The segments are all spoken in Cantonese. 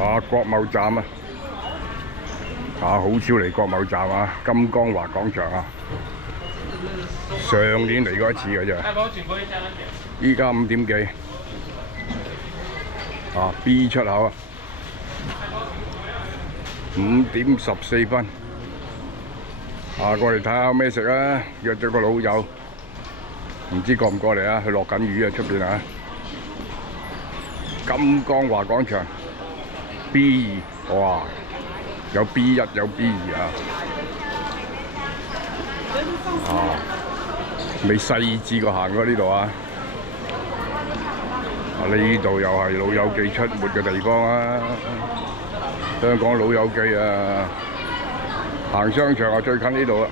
啊，國貿站啊，好少嚟國貿站啊，金光華廣場啊，上年嚟過一次嘅啫，依家5點幾，B 出口啊，5點14分，過嚟睇下有咩食啊，約咗個老友，唔知過唔過嚟啊？佢落緊雨啊，出邊啊，金光華廣場。B2，哇，有 B1 有 B2未細緻過行過呢度啊！呢度又係老友記出沒嘅地方啊！香港老友記啊，行商場啊最近呢度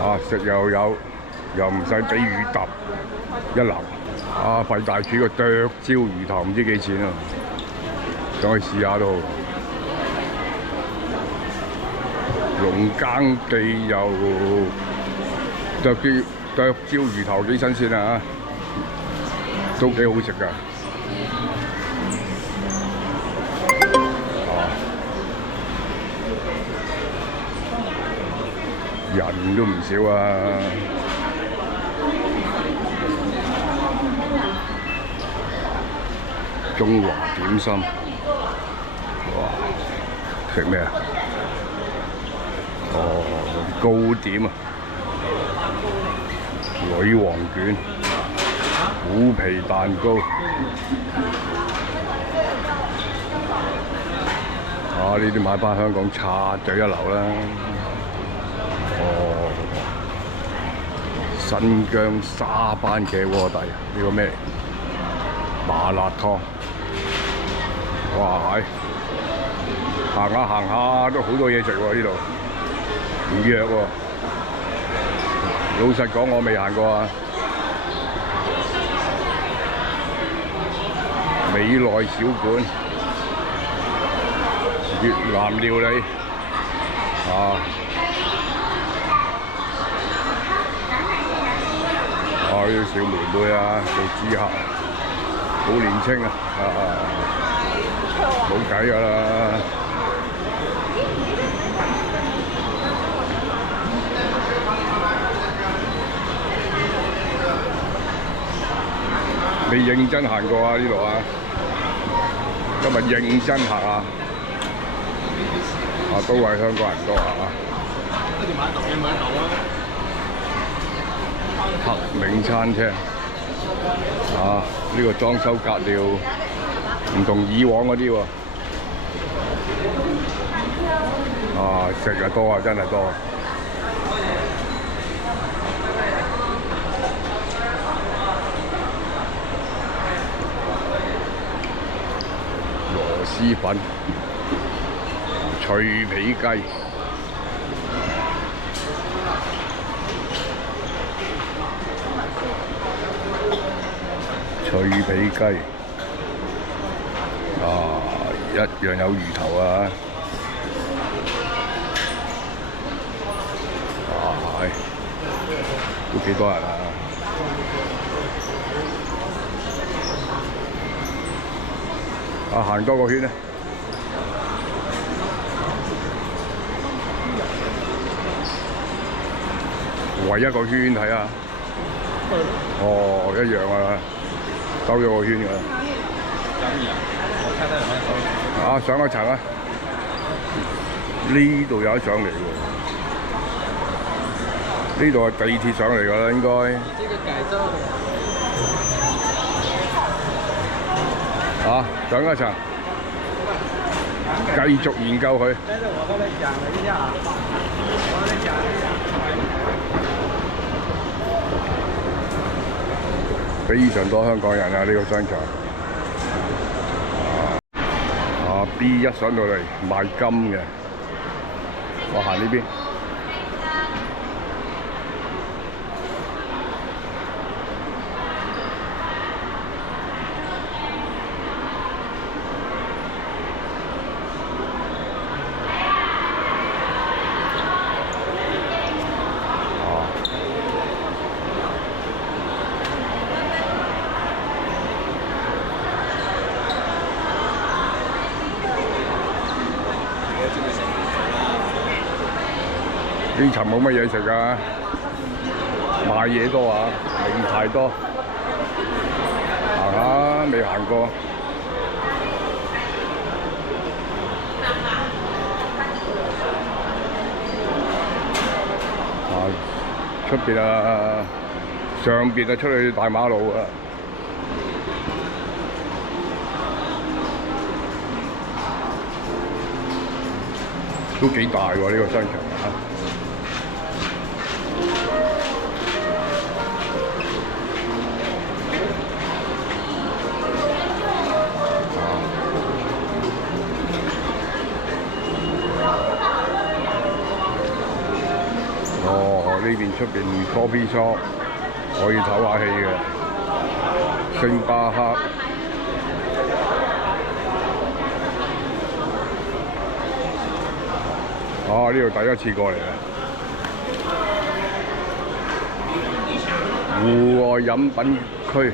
啊！食又有，又唔使俾魚揼，一流。費大廚個剁椒魚頭唔知幾錢啊！上去試下都好。龍耕記又剁椒魚頭幾新鮮啊！都幾好食㗎。人都唔少啊！中華點心，哇！食咩啊？糕點啊，女王卷、虎皮蛋糕，呢啲買返香港刷就一流啦。新疆沙班茄鍋底，呢個咩？麻辣燙。哇！行下行下都好多嘢食喎，呢度唔約喎。老實講，我未行過啊。美內小館，越南料理呢啲小妹妹啊，做知客，好年青啊！冇計㗎啦！未認真行過啊呢度啊！今日認真行啊！都係香港人多啊！黑名餐廳呢個裝修格調唔同以往嗰啲喎。食又多啊，真係多。螺絲粉、脆皮雞、一樣有魚頭啊！都幾多人啊！行多個圈咧，圍一個圈睇下。一樣啊，兜咗個圈㗎。上一層啊！呢度有得上嚟喎。呢度係地鐵上嚟㗎啦，應該。上一層，繼續研究佢。非常多香港人啊！呢個商場。B1上到嚟賣金嘅，我行呢邊。呢層冇乜嘢食啊，賣嘢多啊，名牌多，行下未行過。出邊啊，上邊啊，出去大馬路啊，都幾大喎呢個商場啊！呢邊出邊 coffee shop 可以唞下氣嘅，星巴克。呢度第一次過嚟啊！戶外飲品區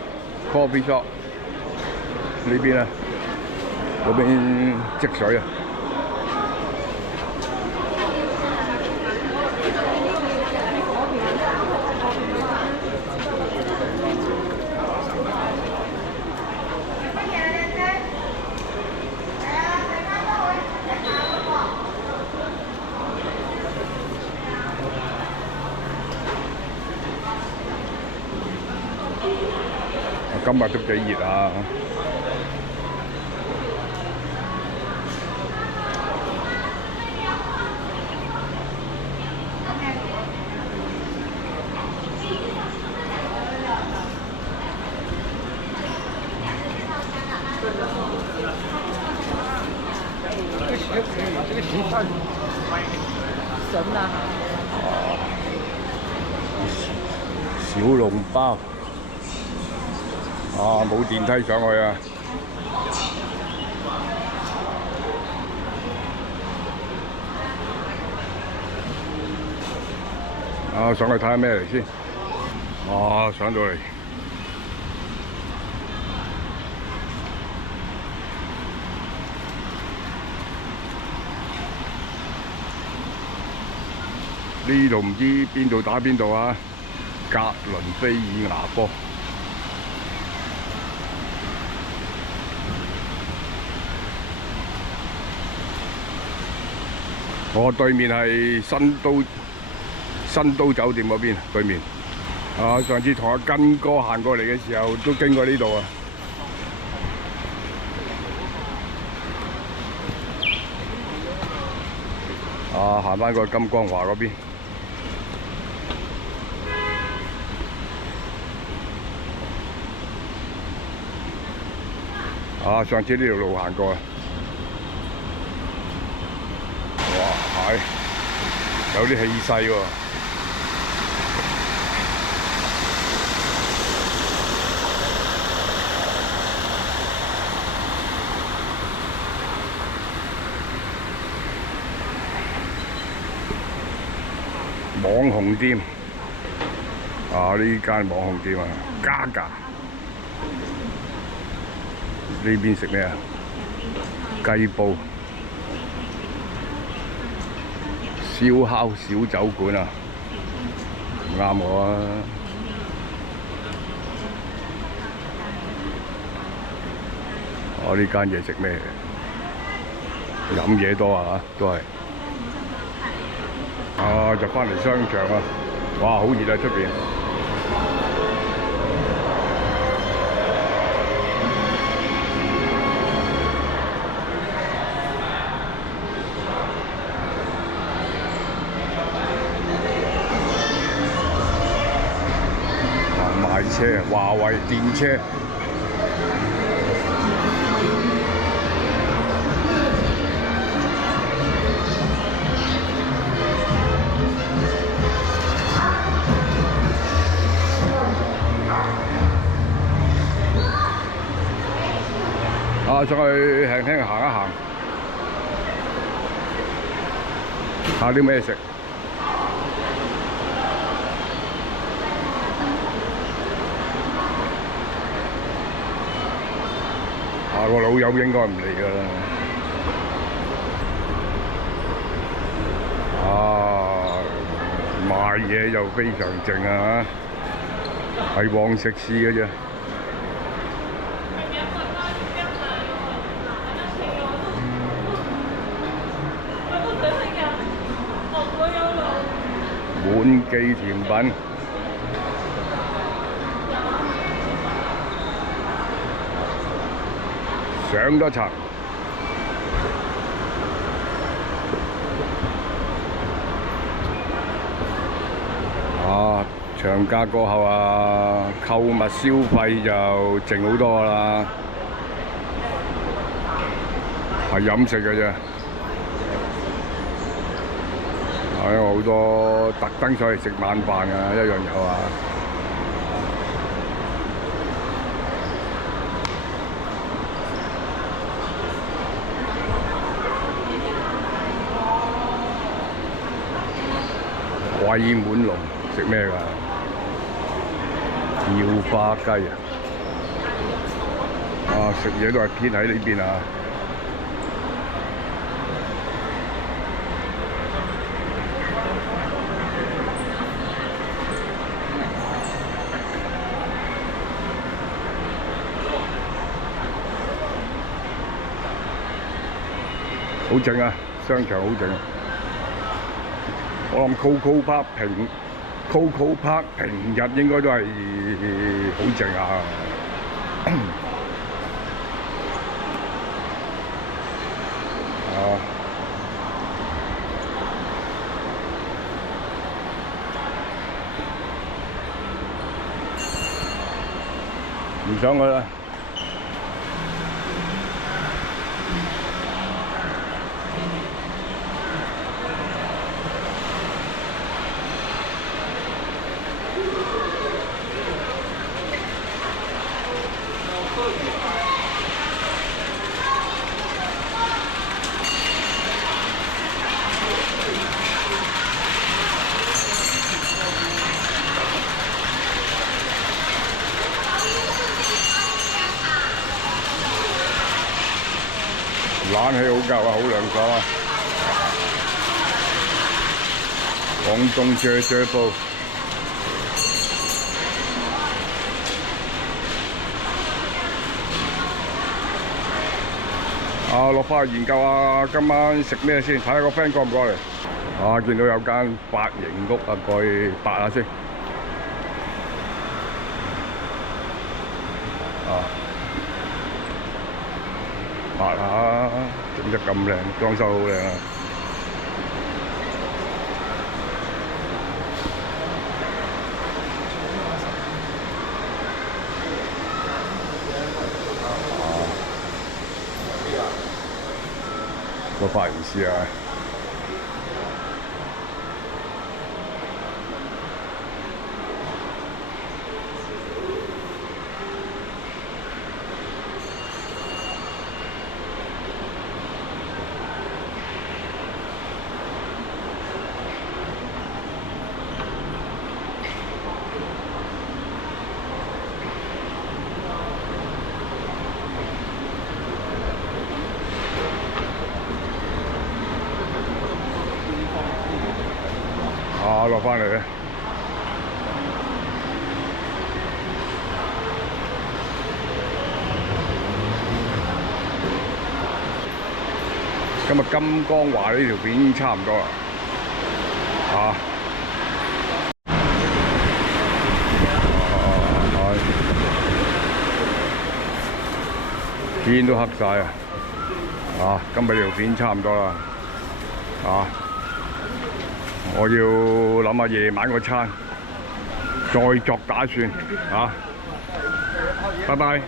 coffee shop 呢邊啊，嗰邊積水啊！今日都幾熱啊！小籠包。冇電梯上去啊！上去睇下咩嚟先。上到嚟。呢度唔知邊度打邊度啊？格倫菲爾牙科。對面係新都酒店嗰邊對面。上次同阿根哥行過嚟嘅時候，都經過呢度啊。行返過金光華嗰邊。上次呢條路行過啊。有啲氣勢喎！網紅店呢間網紅店啊，加價。呢邊食咩啊？雞煲。燒烤小酒館啊，唔啱我啊！呢間嘢食咩？飲嘢多啊，都係。就返嚟商場啊！哇，好熱啊出邊！車華為電車，上去輕輕行一行，下啲咩食？個老友應該唔嚟㗎啦。賣嘢就非常靜啊，係旺食肆嘅啫。滿記甜品，上多層。長假過後啊，購物消費就靜好多啦，係飲食嘅啫。因為好多特登上嚟食晚飯啊，一樣有啊。鬼滿龍食咩㗎？耀花雞啊！食嘢都係偏喺呢邊啊！好靜啊！商場好靜。我諗 Coco Park 平日應該都係好靜啊！唔上去啦。冷氣好夠啊，好涼爽啊！廣東啫煲。落翻去研究下今晚食咩先，睇下個 friend 過唔過嚟。見到有間髮型屋啊，過去八下先。拍下，整得咁靚，裝修好靚啊！個髮型師啊！落翻嚟咧，今日金剛華呢條片已經差唔多啦，天都黑晒啊！今日條片差唔多啦，我要諗下夜晚個餐，再作打算，拜拜。